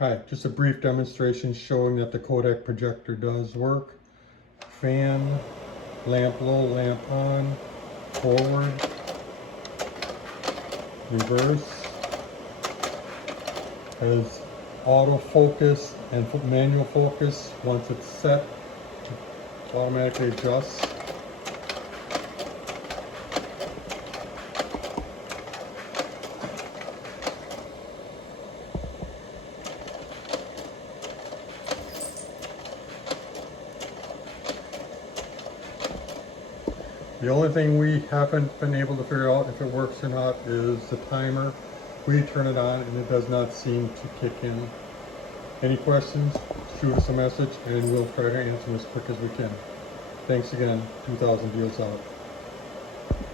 Hi, just a brief demonstration showing that the Kodak projector does work. Fan, lamp low, lamp on, forward, reverse, has autofocus and manual focus. Once it's set, it automatically adjusts. The only thing we haven't been able to figure out if it works or not is the timer. We turn it on and it does not seem to kick in. Any questions, shoot us a message and we'll try to answer them as quick as we can. Thanks again. 2000 deals out.